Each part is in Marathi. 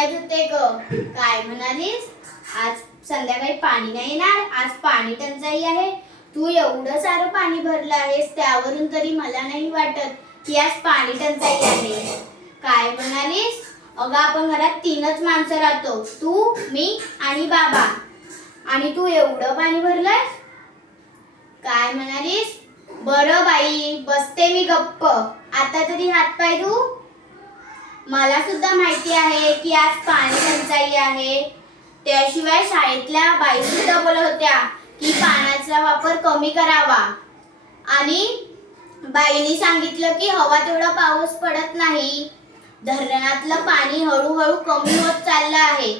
पाय धुते ग. काय म्हणालीस? आज संध्याकाळी पाणी नाही येणार, आज पाणी टंचाई आहे. तू एवढं सारं पाणी भरलं आहेस, त्यावरून तरी मला नाही वाटत की आज पाणी टंचाई आहे. काय म्हणालीस? अगं आपण घरात 3च माणसं राहतो, तू, मी आणि बाबा, आणि तू एवढं पाणी भरलंय. काय म्हणालीस? बरं बाई, बसते मी गप्प. आता तरी हातपाय धु. मला सुद्धा माहिती आहे की आज पाणी टंचाई आहे. त्याशिवाय शाळेतल्या बाई सुद्धा बोलत होत्या की पाण्याचा वापर कमी करावा, आणि बाईंनी सांगितलं की हवा तेवढा पाऊस पडत नाही, धरणातलं पाणी हळूहळू कमी होत चाललं आहे.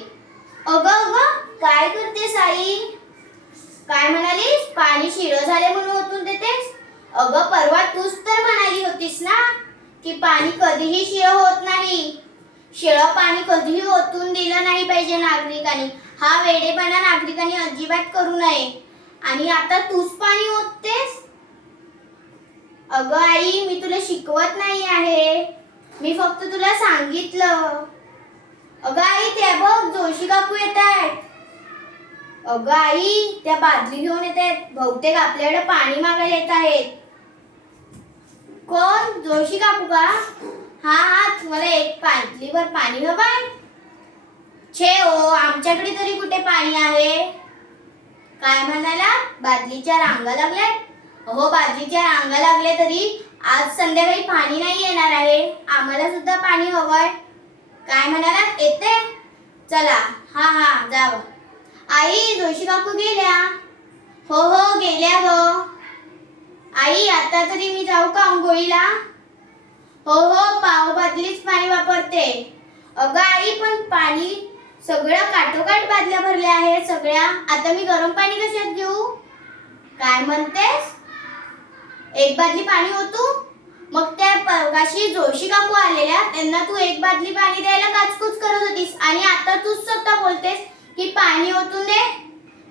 अगं अगं, काय करतेस आई? काय म्हणालीस? पाणी शिळं झाले म्हणून ओतून देतेस? अगं परवा तूच तर म्हणाली होतीस ना की पाणी कधीही शिळं होत नाही. शिळं पाणी कधीही ओतून दिलं नाही पाहिजे नागरिकांनी. हा वेडेपणा नागरिकांनी अजिबात करू नये. आणि आता तूच पाणी ओततेस? अगं आई, मी तुला शिकवत नाही आहे, मी फक्त तुला सांगितलं. अगं आई, ते बघ जोशी काकू येत आहेत. अगं आई, त्या बादली घेऊन येत आहेत, बहुतेक आपल्याकडे पाणी मागायला येत आहेत. कोण? जोशी काकू का? हा हा, तुम्हाला एक बादलीभर पाणी हवंय? छे ओ, आमच्याकडे तरी कुठे पाणी आहे? काय म्हणाला? बादलीच्या रांगा लागल्यात? हो, बादलीच्या रांगा लागले तरी आज संध्याकाळी पाणी नाही येणार आहे. आम्हाला सुद्धा पाणी हवंय. काय म्हणाला? येते? चला, हा हा, जाव. आई, जोशी काकू गेल्या? हो हो, गेल्या ग. आई, आता तरी मी जाऊ का अंघोळीला? हो हो, पाव बादलीच पाणी वापरते. अगं आई, पण पाणी सगळं काठोकाठ बादल्या भरल्या आहेत सगळ्या. आता मी गरम पाणी कशात घेऊ? काय म्हणतेस? एक बादली पाणी ओतू? मग त्या परवाशी जोशी काकू आलेल्या, त्यांना तू एक बादली पाणी द्यायला काचकूच करत होतीस, आणि आता तूच स्वतः बोलतेस की पाणी ओतून दे.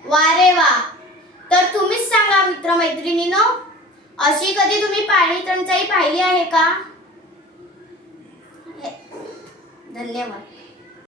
वा रे वा. तर तुम्हीच सांगा मित्रमैत्रिणींनो, अशी कधी तुम्ही पाणी टंचाई पाहिली आहे का? धन्यवाद.